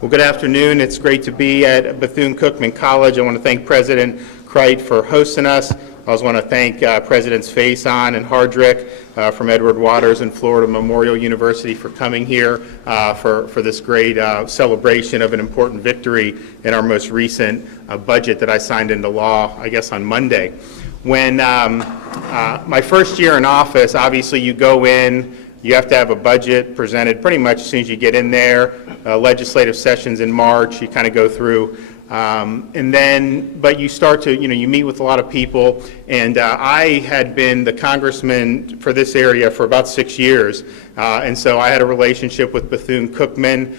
Well, good afternoon. It's great to be at Bethune-Cookman College. I want to thank President Crait for hosting us. I also want to thank Presidents Faison and Hardrick from Edward Waters and Florida Memorial University for coming here for this great celebration of an important victory in our most recent budget that I signed into law, I guess, on Monday. When my first year in office, obviously you go in, you have to have a budget presented pretty much as soon as you get in there. Legislative sessions in March, you kind of go through. But you start to, you meet with a lot of people. And I had been the congressman for this area for about 6 years. And so I had a relationship with Bethune-Cookman.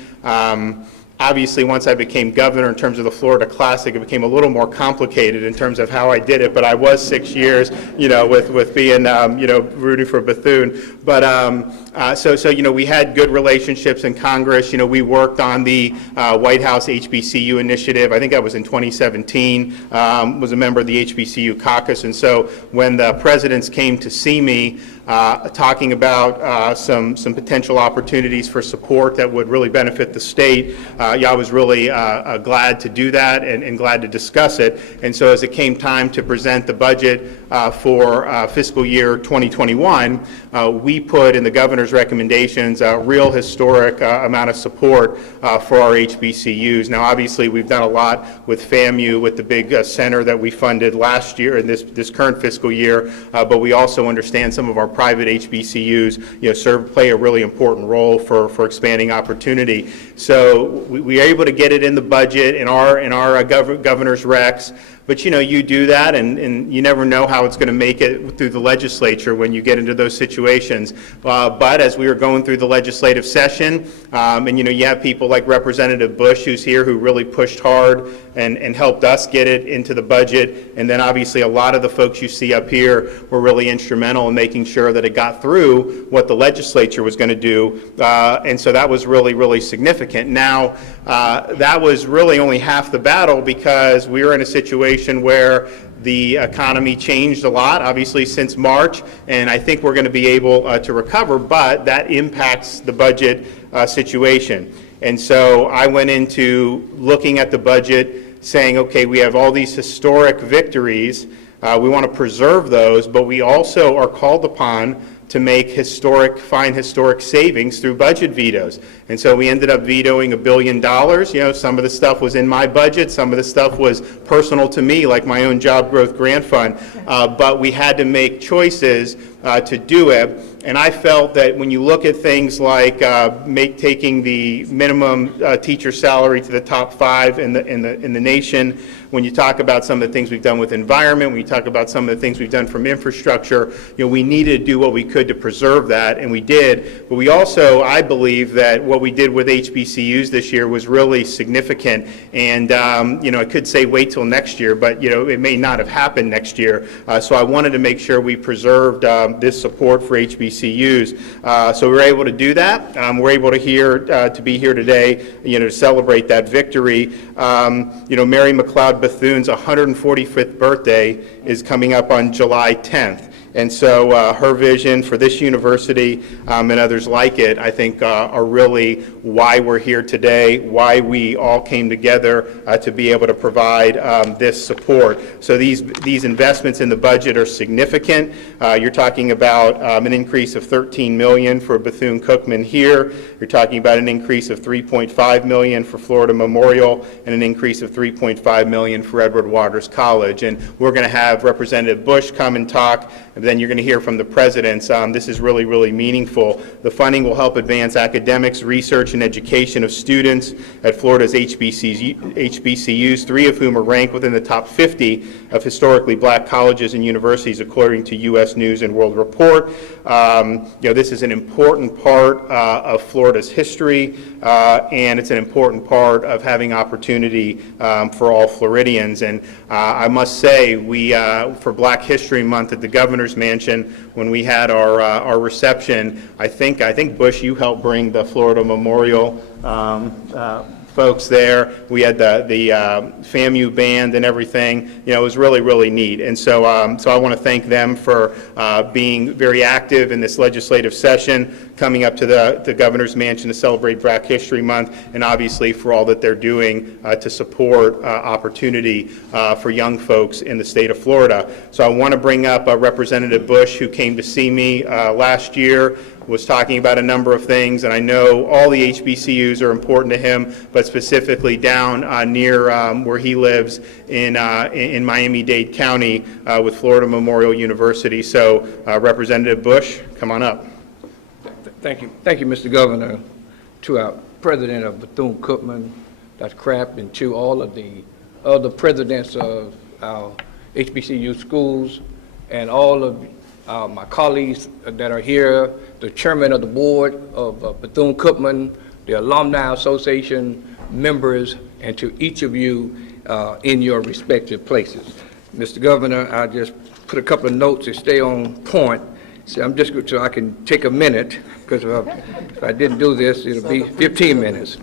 Obviously, once I became governor, in terms of the Florida Classic, it became a little more complicated in terms of how I did it. But I was 6 years, with being, rooting for Bethune. But so we had good relationships in Congress. We worked on the White House HBCU initiative. I think that was in 2017. Was a member of the HBCU caucus. And so when the presidents came to see me, talking about some potential opportunities for support that would really benefit the state. I was really glad to do that and glad to discuss it. And so as it came time to present the budget for fiscal year 2021, we put in the governor's recommendations a real historic amount of support for our HBCUs. Now, obviously, we've done a lot with FAMU, with the big center that we funded last year in this current fiscal year, but we also understand some of our private HBCUs, play a really important role for expanding opportunity. So we are able to get it in the budget in our governor's recs. But you do that, and you never know how it's going to make it through the legislature when you get into those situations. But as we were going through the legislative session, and you have people like Representative Bush, who's here, who really pushed hard and helped us get it into the budget. And then obviously a lot of the folks you see up here were really instrumental in making sure that it got through what the legislature was going to do. And so that was really, really significant. Now, that was really only half the battle, because we were in a situation where the economy changed a lot, obviously, since March, and I think we're going to be able to recover, but that impacts the budget situation. And so I went into looking at the budget saying, okay, we have all these historic victories. We want to preserve those, but we also are called upon to find historic savings through budget vetoes. And so we ended up vetoing $1 billion. Some of the stuff was in my budget, some of the stuff was personal to me, like my own job growth grant fund. But we had to make choices to do it. And I felt that when you look at things like taking the minimum teacher salary to the top 5 in the nation, when you talk about some of the things we've done with environment, when you talk about some of the things we've done from infrastructure, we needed to do what we could to preserve that, and we did. But we also, I believe, that what we did with HBCUs this year was really significant. And I could say wait till next year, but it may not have happened next year. So I wanted to make sure we preserved this support for HBCUs. So we were able to do that. We're able to be here today, to celebrate that victory. Mary McLeod Bethune's 145th birthday is coming up on July 10th. And so her vision for this university and others like it, I think, are really why we're here today, why we all came together to be able to provide this support. So these investments in the budget are significant. You're talking about an increase of $13 million for Bethune-Cookman here. You're talking about an increase of $3.5 million for Florida Memorial and an increase of $3.5 million for Edward Waters College. And we're going to have Representative Bush come and talk. And then you're going to hear from the presidents. This is really, really meaningful. The funding will help advance academics, research, and education of students at Florida's HBCUs, 3 of whom are ranked within the top 50 of historically black colleges and universities, according to U.S. News and World Report. This is an important part of Florida's history, and it's an important part of having opportunity for all Floridians. And I must say, for Black History Month at the Governor's Mansion, when we had our reception, I think Bush, you helped bring the Florida Memorial folks there. We had the FAMU band and everything. You know, it was really, really neat. And so, so I want to thank them for being very active in this legislative session, coming up to the Governor's Mansion to celebrate Black History Month, and obviously for all that they're doing to support opportunity for young folks in the state of Florida. So I want to bring up Representative Bush, who came to see me last year, was talking about a number of things, and I know all the HBCUs are important to him, but specifically down near where he lives in Miami-Dade County with Florida Memorial University. So Representative Bush, come on up. Thank you, Mr. Governor. To our president of Bethune-Cookman, Dr. Crait, and to all of the other presidents of our HBCU schools, and all of my colleagues that are here, the chairman of the board of Bethune-Cookman, the Alumni Association members, and to each of you in your respective places. Mr. Governor, I just put a couple of notes to stay on point. So I'm just so I can take a minute, because if I didn't do this, it'll be 15 minutes.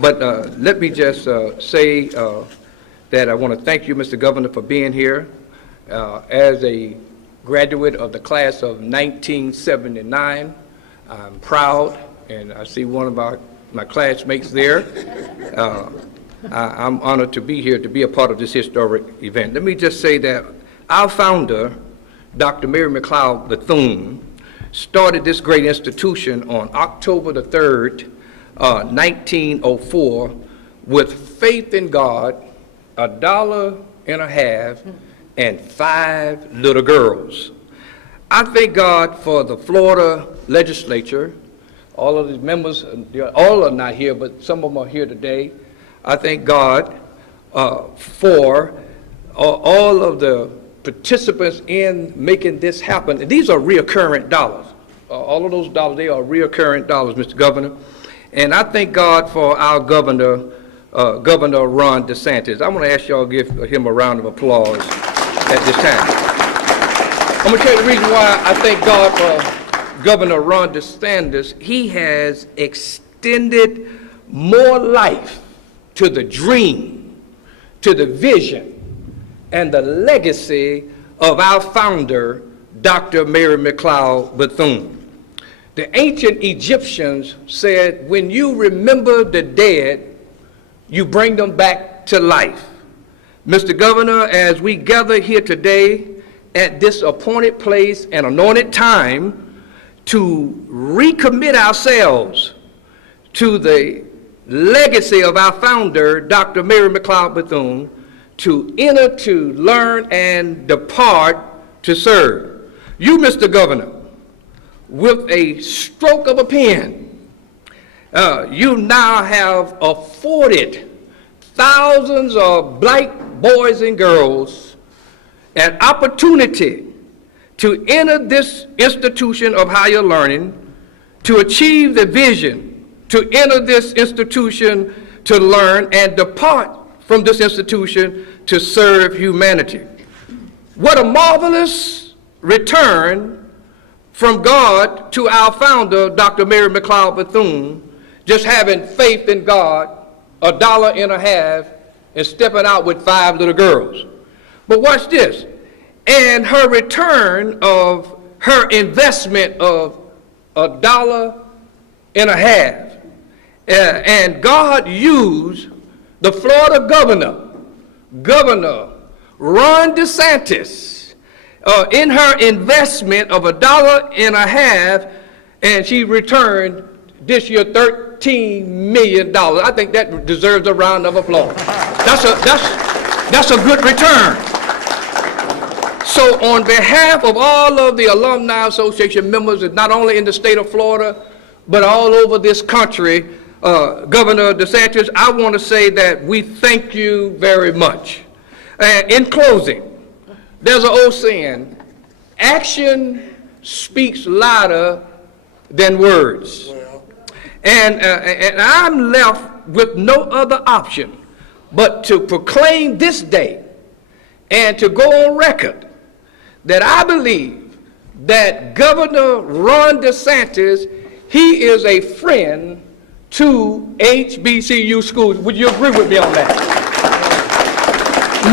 But let me just say that I want to thank you, Mr. Governor, for being here. As a graduate of the class of 1979, I'm proud, and I see one of my classmates there. I'm honored to be here to be a part of this historic event. Let me just say that our founder, Dr. Mary McLeod Bethune, started this great institution on October the 3rd, 1904, with faith in God, $1.50, and 5 little girls. I thank God for the Florida legislature. All of the members, all are not here, but some of them are here today. I thank God for all of the participants in making this happen. And these are reoccurring dollars. All of those dollars, they are reoccurring dollars, Mr. Governor. And I thank God for our governor, Governor Ron DeSantis. I want to ask y'all to give him a round of applause at this time. I'm going to tell you the reason why I thank God for Governor Ron DeSantis. He has extended more life to the dream, to the vision, and the legacy of our founder, Dr. Mary McLeod Bethune. The ancient Egyptians said, when you remember the dead, you bring them back to life. Mr. Governor, as we gather here today at this appointed place and anointed time to recommit ourselves to the legacy of our founder, Dr. Mary McLeod Bethune, to enter, to learn, and depart to serve. You, Mr. Governor, with a stroke of a pen, you now have afforded thousands of black boys and girls an opportunity to enter this institution of higher learning, to achieve the vision, to enter this institution to learn, and depart from this institution to serve humanity. What a marvelous return from God to our founder, Dr. Mary McLeod Bethune, just having faith in God, $1.50, and stepping out with 5 little girls. But watch this. And her return of her investment of $1.50, and God used the Florida Governor Ron DeSantis, in her investment of $1.50, and she returned this year $13 million. I think that deserves a round of applause. That's a good return. So on behalf of all of the Alumni Association members, not only in the state of Florida, but all over this country, Governor DeSantis, I want to say that we thank you very much. In closing, there's an old saying, action speaks louder than words. And I'm left with no other option but to proclaim this day and to go on record that I believe that Governor Ron DeSantis, he is a friend 2 HBCU schools. Would you agree with me on that?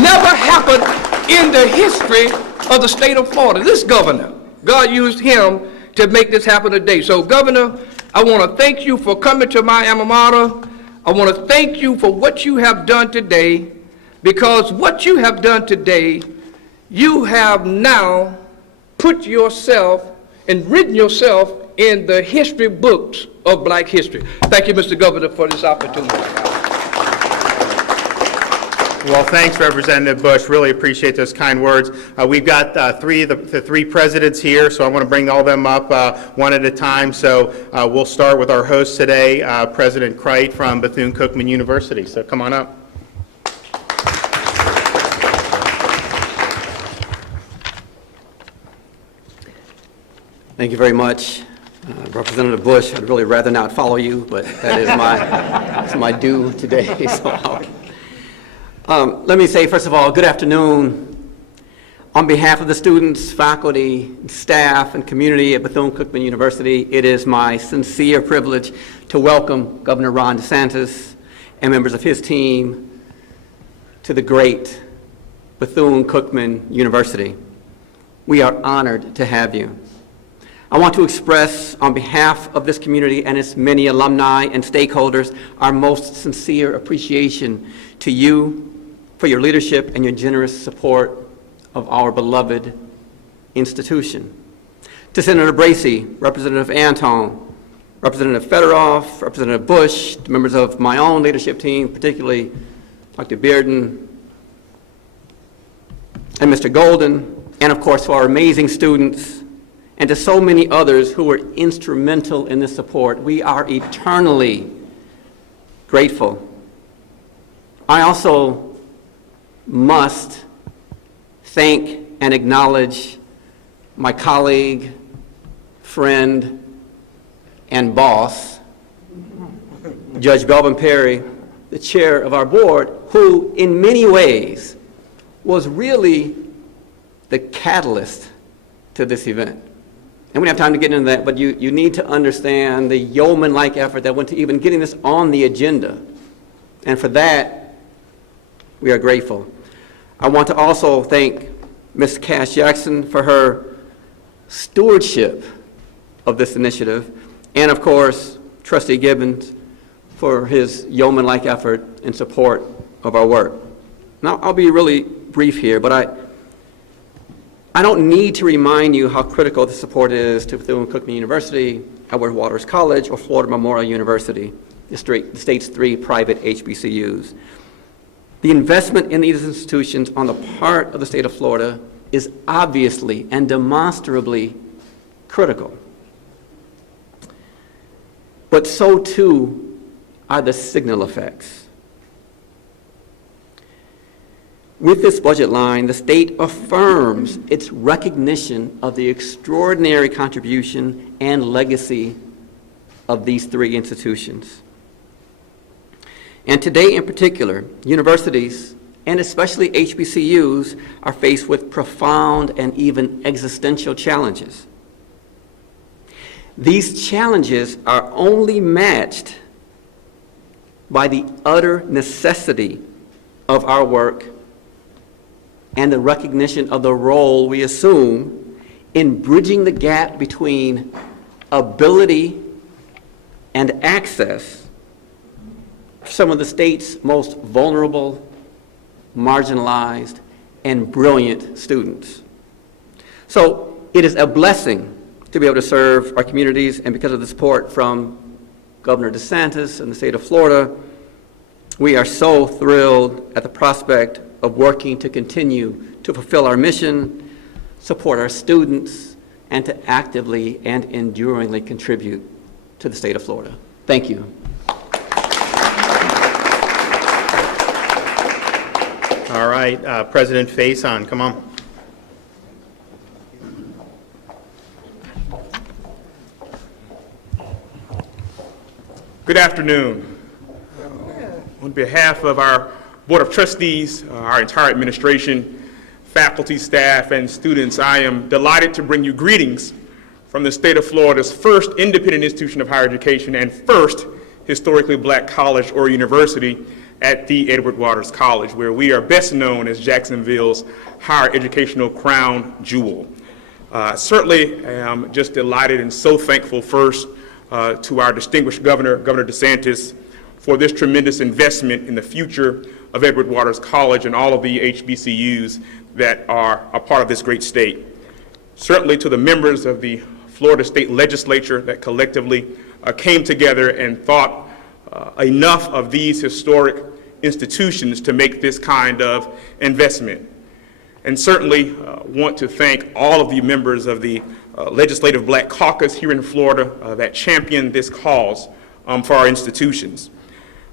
Never happened in the history of the state of Florida. This governor, God used him to make this happen today. So, Governor, I want to thank you for coming to my alma mater. I want to thank you for what you have done today, because what you have done today, you have now put yourself and written yourself in the history books of black history. Thank you, Mr. Governor, for this opportunity. Well, thanks, Representative Bush. Really appreciate those kind words. We've got the three presidents here, so I want to bring all of them up one at a time. So we'll start with our host today, President Crait from Bethune-Cookman University. So come on up. Thank you very much. Representative Bush, I'd really rather not follow you, but that is that's my due today. So let me say, first of all, good afternoon. On behalf of the students, faculty, staff, and community at Bethune-Cookman University, it is my sincere privilege to welcome Governor Ron DeSantis and members of his team to the great Bethune-Cookman University. We are honored to have you. I want to express, on behalf of this community and its many alumni and stakeholders, our most sincere appreciation to you for your leadership and your generous support of our beloved institution. To Senator Bracy, Representative Anton, Representative Fedorov, Representative Bush, to members of my own leadership team, particularly Dr. Bearden and Mr. Golden, and of course to our amazing students, and to so many others who were instrumental in this support, we are eternally grateful. I also must thank and acknowledge my colleague, friend, and boss, Judge Belvin Perry, the chair of our board, who in many ways was really the catalyst to this event. And we don't have time to get into that, but you need to understand the yeoman-like effort that went to even getting this on the agenda. And for that, we are grateful. I want to also thank Ms. Cash Jackson for her stewardship of this initiative, and of course, Trustee Gibbons for his yeoman-like effort in support of our work. Now, I'll be really brief here, but I don't need to remind you how critical the support is to Bethune-Cookman University, Edward Waters College, or Florida Memorial University, the state's 3 private HBCUs. The investment in these institutions on the part of the state of Florida is obviously and demonstrably critical. But so too are the signal effects. With this budget line, the state affirms its recognition of the extraordinary contribution and legacy of these 3 institutions. And today in particular, universities, and especially HBCUs, are faced with profound and even existential challenges. These challenges are only matched by the utter necessity of our work and the recognition of the role we assume in bridging the gap between ability and access for some of the state's most vulnerable, marginalized, and brilliant students. So it is a blessing to be able to serve our communities, and because of the support from Governor DeSantis and the state of Florida, we are so thrilled at the prospect of working to continue to fulfill our mission, support our students, and to actively and enduringly contribute to the state of Florida. Thank you. All right, President Faison, come on. Good afternoon. On behalf of our Board of Trustees, our entire administration, faculty, staff, and students, I am delighted to bring you greetings from the state of Florida's first independent institution of higher education and first historically black college or university at the Edward Waters College, where we are best known as Jacksonville's higher educational crown jewel. Certainly am just delighted and so thankful first to our distinguished governor, Governor DeSantis, for this tremendous investment in the future of Edward Waters College and all of the HBCUs that are a part of this great state. Certainly to the members of the Florida State Legislature that collectively came together and thought enough of these historic institutions to make this kind of investment. And certainly want to thank all of the members of the Legislative Black Caucus here in Florida that championed this cause for our institutions.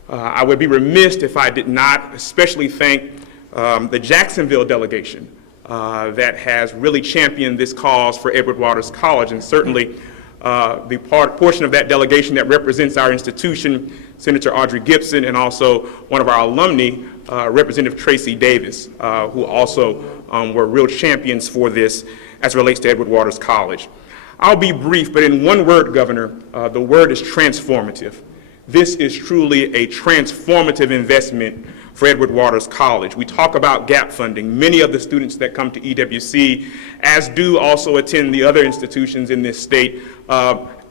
I would be remiss if I did not especially thank the Jacksonville delegation that has really championed this cause for Edward Waters College, and certainly the portion of that delegation that represents our institution, Senator Audrey Gibson, and also one of our alumni, Representative Tracy Davis, who also were real champions for this as it relates to Edward Waters College. I'll be brief, but in one word, Governor, the word is transformative. This is truly a transformative investment for Edward Waters College. We talk about gap funding. Many of the students that come to EWC, as do also attend the other institutions in this state,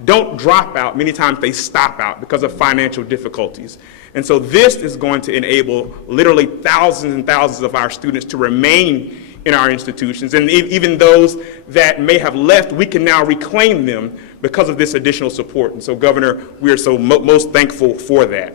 don't drop out. Many times they stop out because of financial difficulties. And so this is going to enable literally thousands and thousands of our students to remain in our institutions. And even those that may have left, we can now reclaim them because of this additional support. And so, Governor, we are so most thankful for that.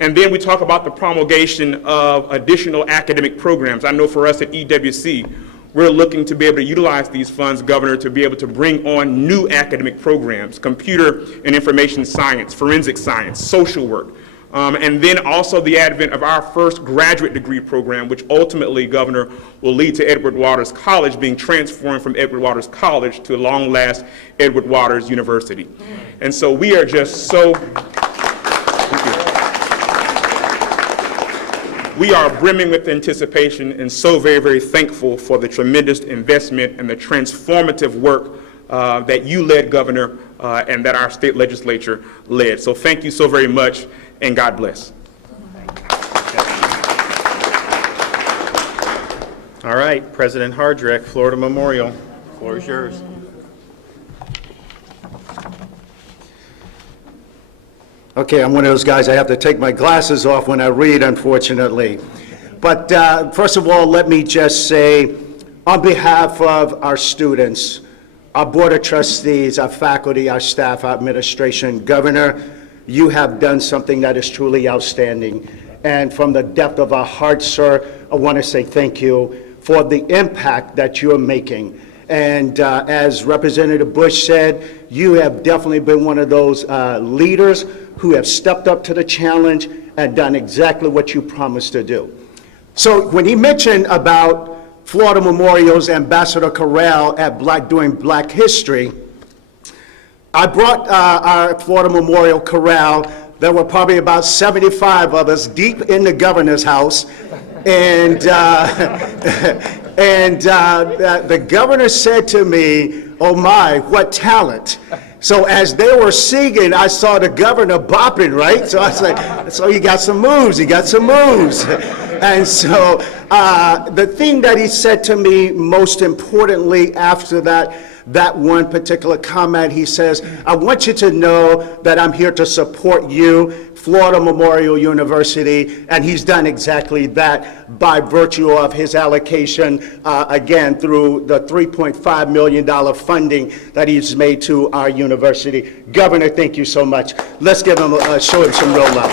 And then we talk about the promulgation of additional academic programs. I know for us at EWC, we're looking to be able to utilize these funds, Governor, to be able to bring on new academic programs, computer and information science, forensic science, social work, and then also the advent of our first graduate degree program, which ultimately, Governor, will lead to Edward Waters College being transformed from Edward Waters College to long last Edward Waters University. And so we are just so, we are brimming with anticipation and so very, very thankful for the tremendous investment and the transformative work that you led, Governor, and that our state legislature led. So thank you so very much, and God bless. All right, President Hardrick, Florida Memorial. The floor is yours. Okay, I'm one of those guys, I have to take my glasses off when I read, unfortunately. But first of all, let me just say, on behalf of our students, our Board of Trustees, our faculty, our staff, our administration, Governor, you have done something that is truly outstanding. And from the depth of our hearts, sir, I want to say thank you for the impact that you're making. And as Representative Bush said, you have definitely been one of those leaders who have stepped up to the challenge and done exactly what you promised to do. So when he mentioned about Florida Memorial's Ambassador Corral during Black History, I brought our Florida Memorial Corral. There were probably about 75 of us deep in the governor's house. And the governor said to me, "Oh my, what talent." So as they were singing, I saw the governor bopping, right? So I was like, so he got some moves, And so the thing that he said to me most importantly after that one particular comment, he says, "I want you to know that I'm here to support you, Florida Memorial University," and he's done exactly that by virtue of his allocation, again, through the $3.5 million funding that he's made to our university. Governor, thank you so much. Let's give him, show him some real love.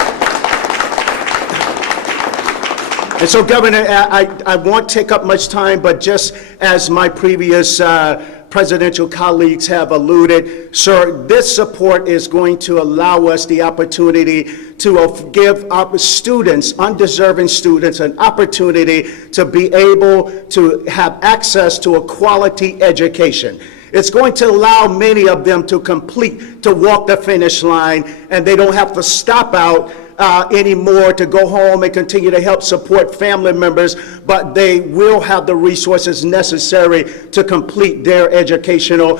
And so, Governor, I won't take up much time, but just as my previous presidential colleagues have alluded, sir, this support is going to allow us the opportunity to give our students, undeserving students, an opportunity to be able to have access to a quality education. It's going to allow many of them to walk the finish line, and they don't have to stop out anymore to go home and continue to help support family members, but they will have the resources necessary to complete their educational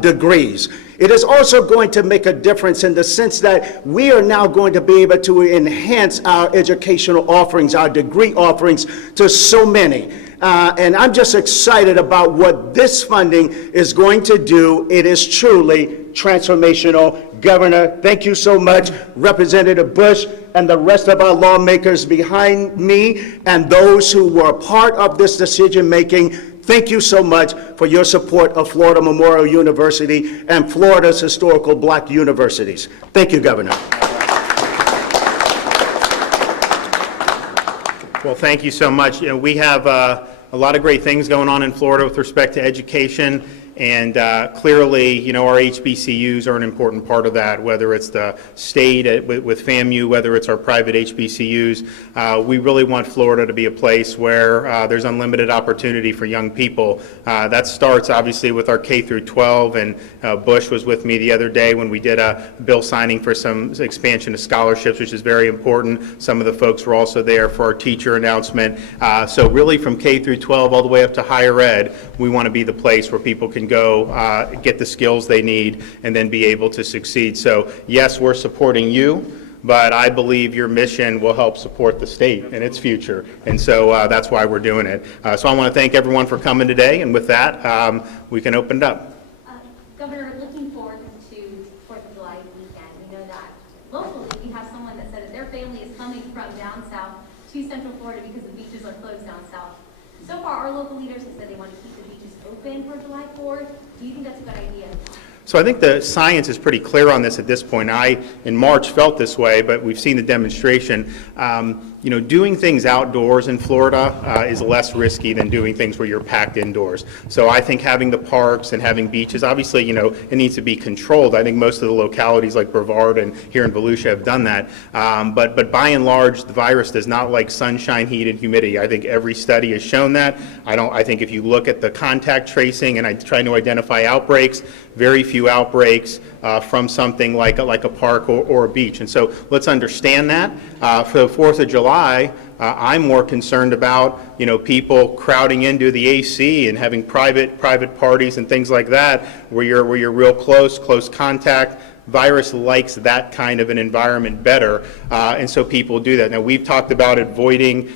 degrees. It is also going to make a difference in the sense that we are now going to be able to enhance our educational offerings, our degree offerings to so many. And I'm just excited about what this funding is going to do. It is truly transformational. Governor, thank you so much. Representative Bush and the rest of our lawmakers behind me and those who were part of this decision-making, thank you so much for your support of Florida Memorial University and Florida's historical black universities. Thank you, Governor. Well, thank you so much. You know, we have a lot of great things going on in Florida with respect to education. And clearly, you know, our HBCUs are an important part of that, whether it's the state with FAMU, whether it's our private HBCUs. We really want Florida to be a place where there's unlimited opportunity for young people. That starts obviously with our K through 12, and Bush was with me the other day when we did a bill signing for some expansion of scholarships, which is very important. Some of the folks were also there for our teacher announcement. So really from K through 12 all the way up to higher ed, we want to be the place where people can go get the skills they need and then be able to succeed. So yes, we're supporting you, but I believe your mission will help support the state and its future. And so that's why we're doing it. So I want to thank everyone for coming today. And with that, we can open it up. Governor, looking forward to 4th of July weekend. We know that locally we have someone that said that their family is coming from down south to Central Florida because the beaches are closed down south. So far, our local leaders have said they want to keep the beaches open for July 4th. Do you think that's a good idea? So I think the science is pretty clear on this at this point. I, in March, felt this way, but we've seen the demonstration. You know, doing things outdoors in Florida is less risky than doing things where you're packed indoors. So I think having the parks and having beaches, obviously, you know, it needs to be controlled. I think most of the localities like Brevard and here in Volusia have done that. But by and large, the virus does not like sunshine, heat, and humidity. I think every study has shown that. I think if you look at the contact tracing and I try to identify outbreaks, very few outbreaks from something like a park or a beach. And so let's understand that. For the 4th of July, I'm more concerned about, you know, people crowding into the AC and having private parties and things like that where you're real close contact. Virus likes that kind of an environment better, and so people do that. Now, we've talked about avoiding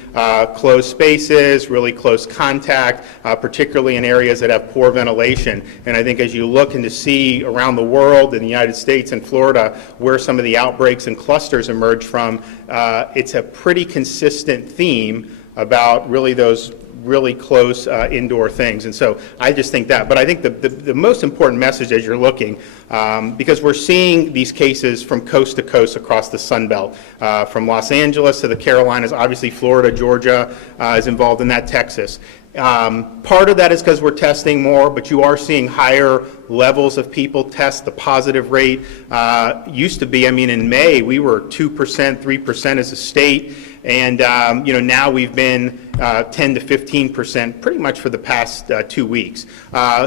closed spaces, really close contact, particularly in areas that have poor ventilation. And I think as you look and to see around the world, in the United States and Florida, where some of the outbreaks and clusters emerge from, it's a pretty consistent theme about really those really close indoor things. And so I just think that. But I think the most important message as you're looking, because we're seeing these cases from coast to coast across the Sun Belt, from Los Angeles to the Carolinas, obviously Florida, Georgia is involved in that, Texas. Part of that is because we're testing more, but you are seeing higher levels of people test. The positive rate used to be, I mean, in May, we were 2%, 3% as a state. And, you know, now we've been 10 to 15% pretty much for the past 2 weeks.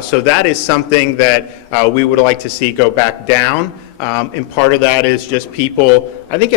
So that is something that we would like to see go back down. And part of that is just people, I think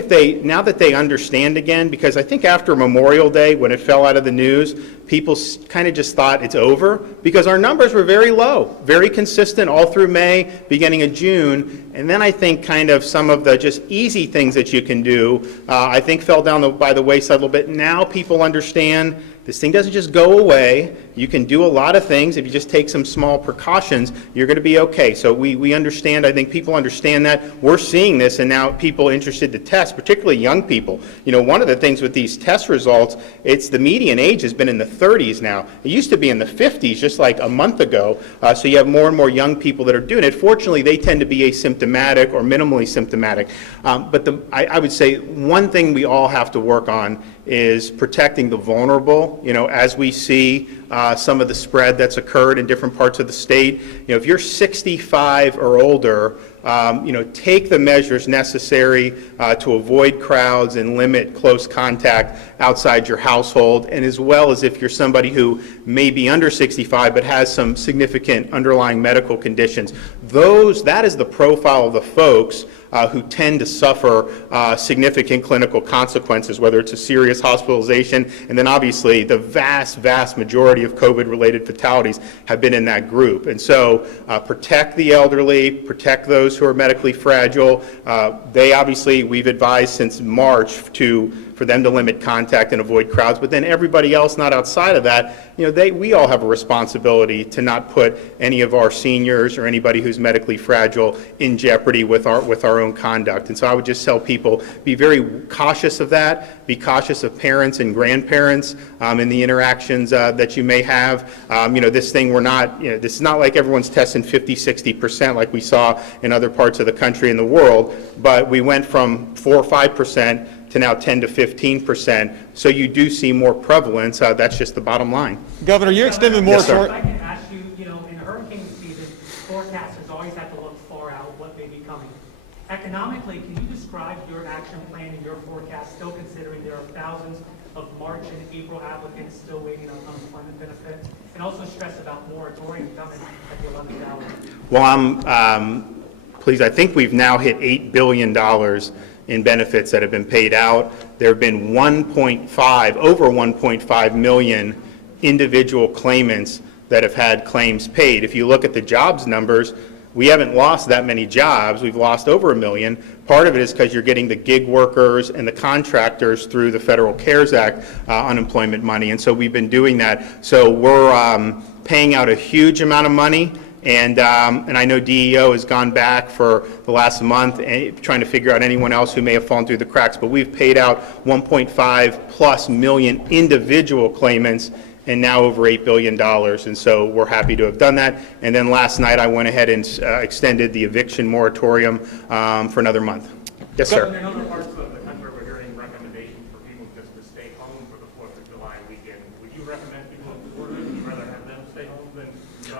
now that they understand again, because I think after Memorial Day, when it fell out of the news, people kind of just thought it's over because our numbers were very low, very consistent all through May, beginning of June. And then I think kind of some of the just easy things that you can do, I think fell down by the wayside a little bit. Now people understand this thing doesn't just go away. You can do a lot of things. If you just take some small precautions, you're going to be okay. So we understand. I think people understand that. We're seeing this, and now people interested to test, particularly young people. You know, one of the things with these test results, it's the median age has been in the 30s now. It used to be in the 50s just like a month ago. So you have more and more young people that are doing it. Fortunately, they tend to be asymptomatic or minimally symptomatic. But I would say one thing we all have to work on is protecting the vulnerable. You know, as we see some of the spread that's occurred in different parts of the state, you know, if you're 65 or older, you know, take the measures necessary to avoid crowds and limit close contact outside your household, and as well as if you're somebody who may be under 65 but has some significant underlying medical conditions. That is the profile of the folks who tend to suffer significant clinical consequences, whether it's a serious hospitalization, and then obviously the vast majority of COVID-related fatalities have been in that group. And so protect the elderly, protect those who are medically fragile. They obviously, we've advised since March for them to limit contact and avoid crowds, but then everybody else not outside of that, we all have a responsibility to not put any of our seniors or anybody who's medically fragile in jeopardy with our own conduct. And so I would just tell people, be very cautious of that, be cautious of parents and grandparents in the interactions that you may have. This thing this is not like everyone's testing 50, 60% like we saw in other parts of the country and the world, but we went from 4 or 5% to now 10 to 15%. So you do see more prevalence. That's just the bottom line. Governor, you extended the moratorium. If I can ask you, in hurricane season, forecasters always have to look far out what may be coming. Economically, can you describe your action plan and your forecast, still considering there are thousands of March and April applicants still waiting on unemployment benefits, and also stress about moratorium coming at the 11th hour? Well, I'm pleased. I think we've now hit $8 billion in benefits that have been paid out. There have been over 1.5 million individual claimants that have had claims paid. If you look at the jobs numbers, we haven't lost that many jobs. We've lost over 1 million. Part of it is because you're getting the gig workers and the contractors through the Federal CARES Act unemployment money, and so we've been doing that. So we're paying out a huge amount of money. And I know DEO has gone back for the last month trying to figure out anyone else who may have fallen through the cracks, but we've paid out 1.5+ million individual claimants and now over $8 billion. And so we're happy to have done that. And then last night I went ahead and extended the eviction moratorium for another month. Yes, sir. In other parts of the country, we're hearing recommendations for people just to stay home for the 4th of July weekend. Would you recommend people in Florida, would you rather have them stay home than?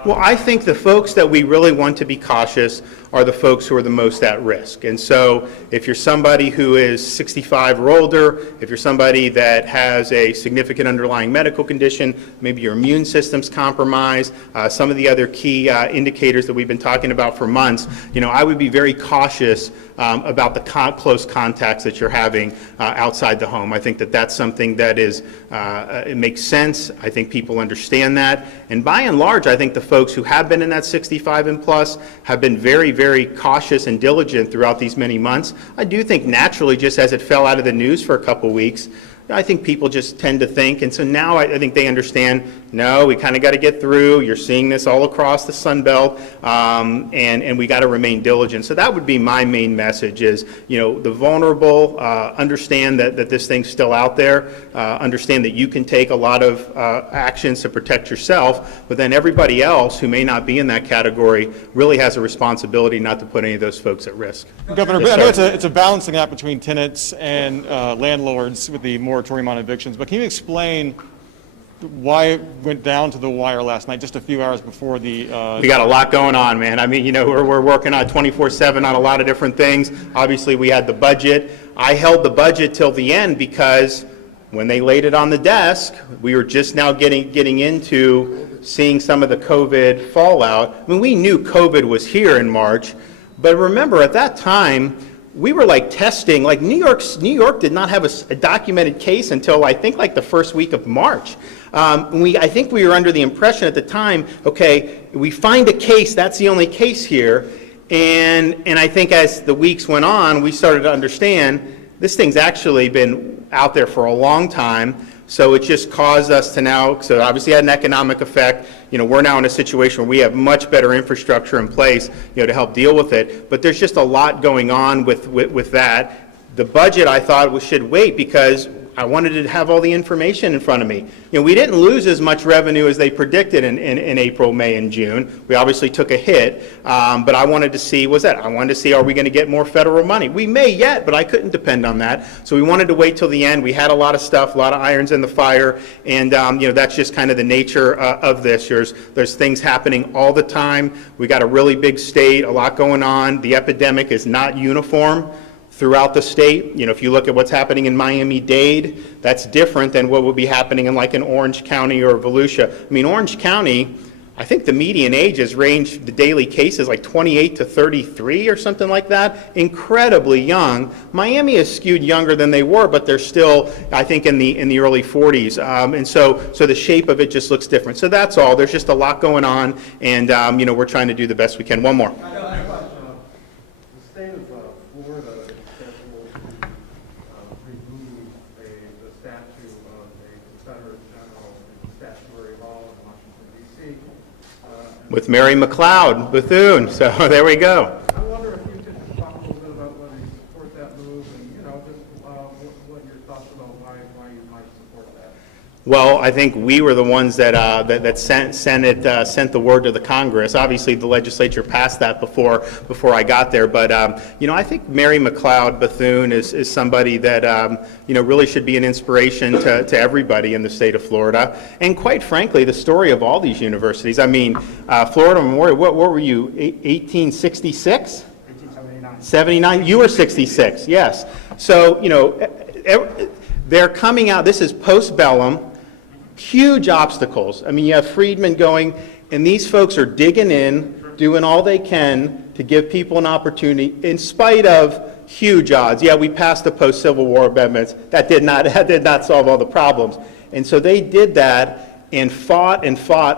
Well, I think the folks that we really want to be cautious are the folks who are the most at risk. And so if you're somebody who is 65 or older, if you're somebody that has a significant underlying medical condition, maybe your immune system's compromised, some of the other key indicators that we've been talking about for months, I would be very cautious about the close contacts that you're having outside the home. I think that that's something that is, it makes sense. I think people understand that. And by and large, I think the folks who have been in that 65 and plus have been very, very cautious and diligent throughout these many months. I do think naturally, just as it fell out of the news for a couple weeks, I think people just tend to think, and so now I think they understand, no, we kind of got to get through. You're seeing this all across the Sun Belt, and we got to remain diligent. So that would be my main message is, the vulnerable, understand that this thing's still out there, understand that you can take a lot of actions to protect yourself, but then everybody else who may not be in that category really has a responsibility not to put any of those folks at risk. Governor, Yes, I know sir. it's a balancing act between tenants and landlords with the moratorium on evictions, but can you explain why it went down to the wire last night, just a few hours before the... We got a lot going on, man. I mean, we're working on 24/7 on a lot of different things. Obviously, we had the budget. I held the budget till the end because when they laid it on the desk, we were just now getting into seeing some of the COVID fallout. I mean, we knew COVID was here in March, but remember at that time, we were testing, New York did not have a documented case until I think the first week of March. I think we were under the impression at the time, okay, we find a case, that's the only case here. And I think as the weeks went on, we started to understand this thing's actually been out there for a long time. So it just caused us to now, so obviously had an economic effect. We're now in a situation where we have much better infrastructure in place, to help deal with it. But there's just a lot going on with that. The budget, I thought, should wait because I wanted to have all the information in front of me. We didn't lose as much revenue as they predicted in April, May, and June. We obviously took a hit, but I wanted to see, are we going to get more federal money? We may yet, but I couldn't depend on that. So we wanted to wait till the end. We had a lot of stuff, a lot of irons in the fire, and that's just kind of the nature of this. There's things happening all the time. We got a really big state, a lot going on. The epidemic is not uniform throughout the state. If you look at what's happening in Miami-Dade, that's different than what would be happening in an Orange County or Volusia. I mean, Orange County, I think the median age has ranged, the daily cases, like 28 to 33 or something like that. Incredibly young. Miami is skewed younger than they were, but they're still, I think, in the early 40s. And so the shape of it just looks different. So that's all. There's just a lot going on, and we're trying to do the best we can. One more. I got a question. The state of Florida is scheduled to remove the statue of a Confederate general in statuary hall in Washington, D.C. With Mary McLeod, Bethune. So there we go. I wonder if you could talk a little bit about whether you support that move and, just what your thoughts about why you might support that. Well, I think we were the ones that sent the word to the Congress. Obviously, the legislature passed that before I got there. But I think Mary McLeod Bethune is somebody that really should be an inspiration to everybody in the state of Florida. And quite frankly, the story of all these universities. I mean, Florida Memorial. What were you? 1866? 1879. 79. You were 66. Yes. So they're coming out. This is post-bellum. Huge obstacles. I mean, you have freedmen going, and these folks are digging in, doing all they can to give people an opportunity in spite of huge odds. Yeah, we passed the post-Civil War amendments. That did not solve all the problems. And so they did that and fought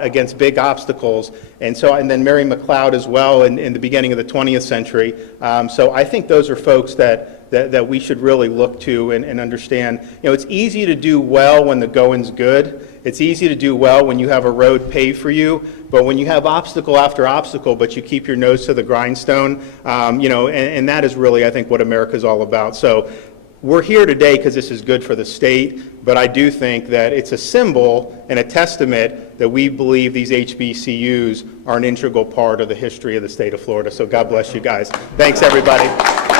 against big obstacles. And then Mary McLeod as well in the beginning of the 20th century. So I think those are folks that we should really look to and understand. It's easy to do well when the going's good. It's easy to do well when you have a road paved for you. But when you have obstacle after obstacle, but you keep your nose to the grindstone, and that is really, I think, what America's all about. So we're here today because this is good for the state, but I do think that it's a symbol and a testament that we believe these HBCUs are an integral part of the history of the state of Florida. So God bless you guys. Thanks, everybody.